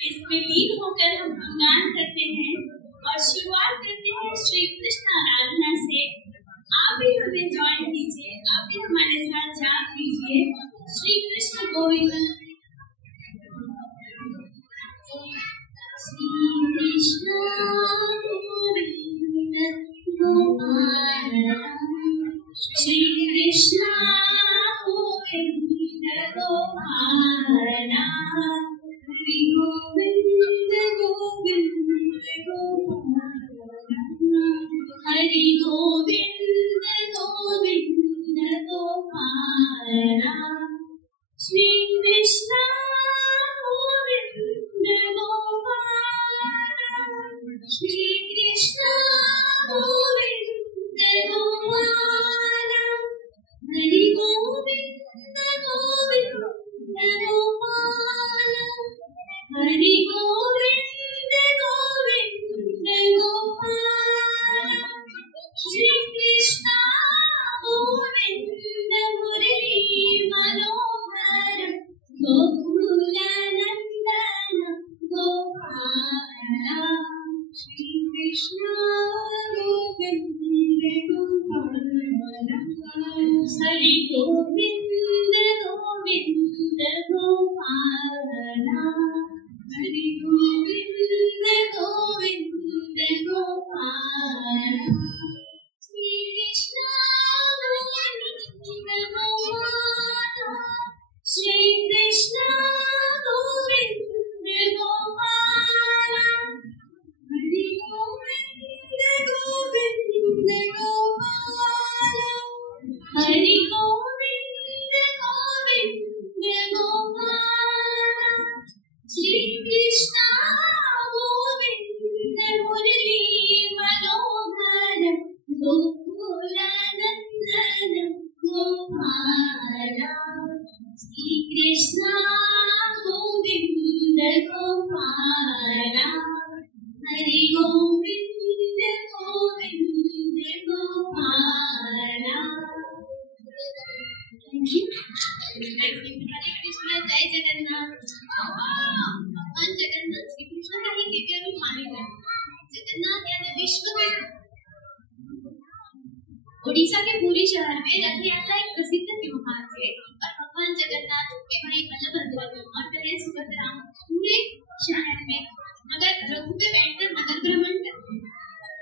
इसमें लीन होकर हम गुणगान करते हैं और शुरुआत करते हैं श्री कृष्ण आराधना से। आप भी हमें ज्वाइन कीजिए, आप भी हमारे साथ जाप कीजिए। श्री कृष्ण गोविंद श्री कृष्ण गोविंद गोपाल श्री कृष्ण गोविंद गोपाल हरि गोविंद गोविंद गोपाल हरि गोविंद गोविंद गोपाल श्री कृष्ण गोविंद गोपाल श्री कृष्ण गोविंद गोपाल हरि गोविंद गोविंद गोपाल हरि गोविंद गोविंद गोपाल श्री कृष्ण गोविंद मुरली मनोहर गोकुल नंदन गोपाल श्री कृष्ण गोविंद गोपाल हरि गोविंद गोविंद गोपाल हरि गोविंद गोविंद गोपाल श्री कृष्ण गोविंद गोपाल श्री कृष्ण गोविंद गोपाल हरि गोविंद गोविंद गोपाल हरि गोविंद गोविंद गोपाल श्री कृष्ण गोविंद मुरली मनोहर गोकुल नंदन Gopal Shri Krishna Govind Gopal Hari Govind Govind Gopal. Thank you. Hare Krishna, Jai Jagannath. भगवान जगन्नाथ श्री कृष्ण का ही दिव्य रूप माने गए। जगन्नाथ यानी विश्व के ओडिशा के पुरी शहर में रथ यात्रा एक प्रसिद्ध त्योहार है और भगवान जगन्नाथ के भाई बलभद्र और बहन सुभद्रा पूरे शहर में अगर रथ पे बैठकर नगर भ्रमण करते हैं।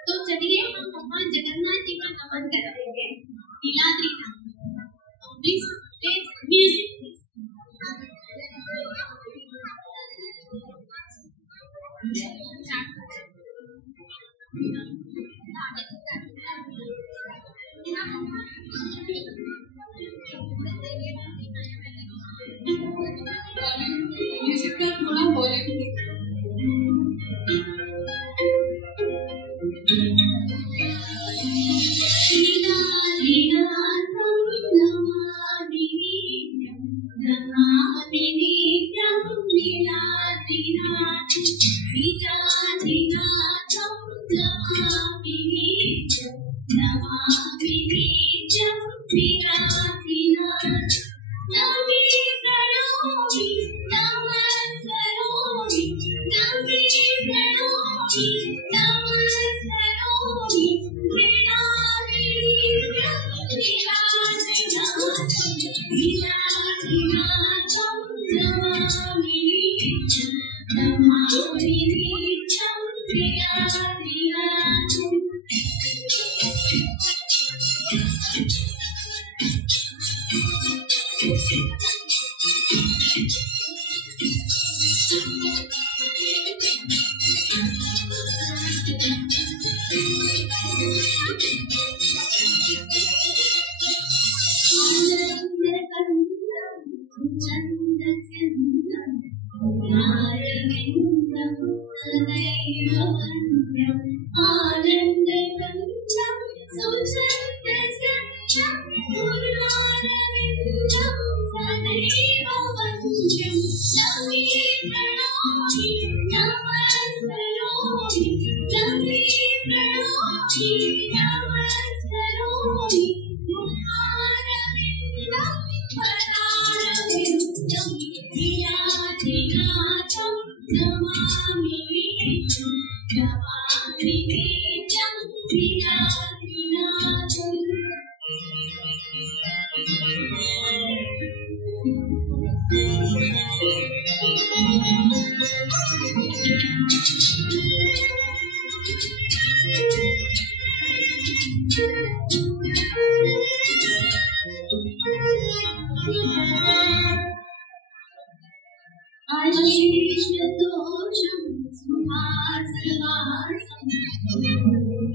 तो चलिए हम भगवान जगन्नाथ जी का नमन करते हैं नीलाद्री धाम। प्लीज म्यूजिक म्यूजिक का थोड़ा वॉल्यूम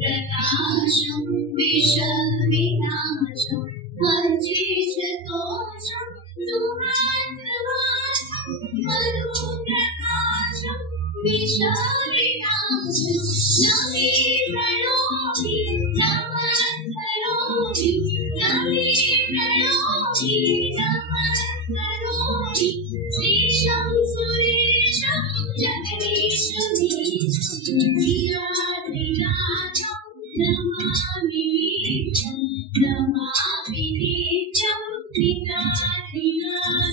प्रकाशं विषविनाशं वज्रेशतोषं सुहासवासं मधुप्रकाशं विषविनाशं नमे प्रणोमि नमस्करोमि नमे प्रणोमि नमस्करोमि श्रीशं सुरेशं जगदीशमीशं धियाधिनाथं नमामि नित्यं नमामि नित्यं धियाधिनाथम्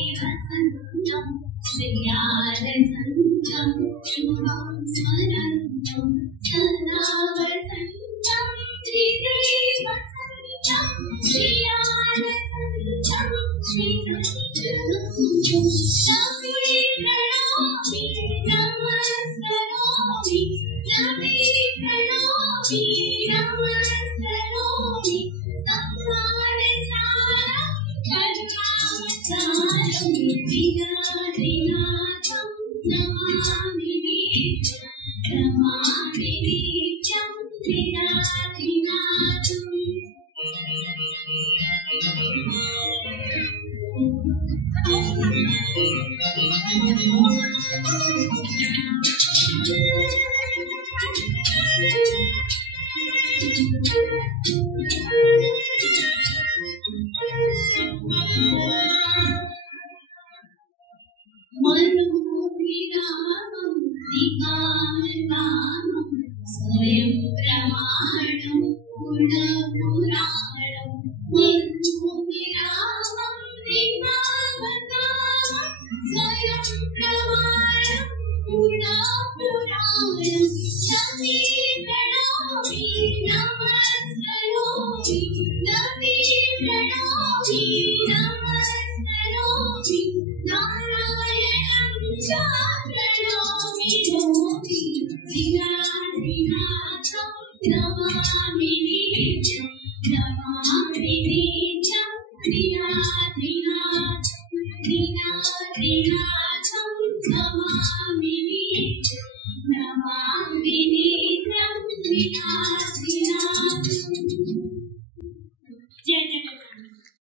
हृदयवसन्तं श्रियारसन्तं शुभं स्मरन्तं सदा वसन्तं हृदयवसन्तं श्रियारसन्तं श्रीसञ्चरन्तं नमे प्रणोमि नमस्करोमि नमे प्रणोमि नमस्करोमि संसारसारं खड्गावतारं धियाधिनाथं नमामि नित्यं धियाधिनाथम् मनोभिरामं दिगामदानं स्वयं प्रमाणं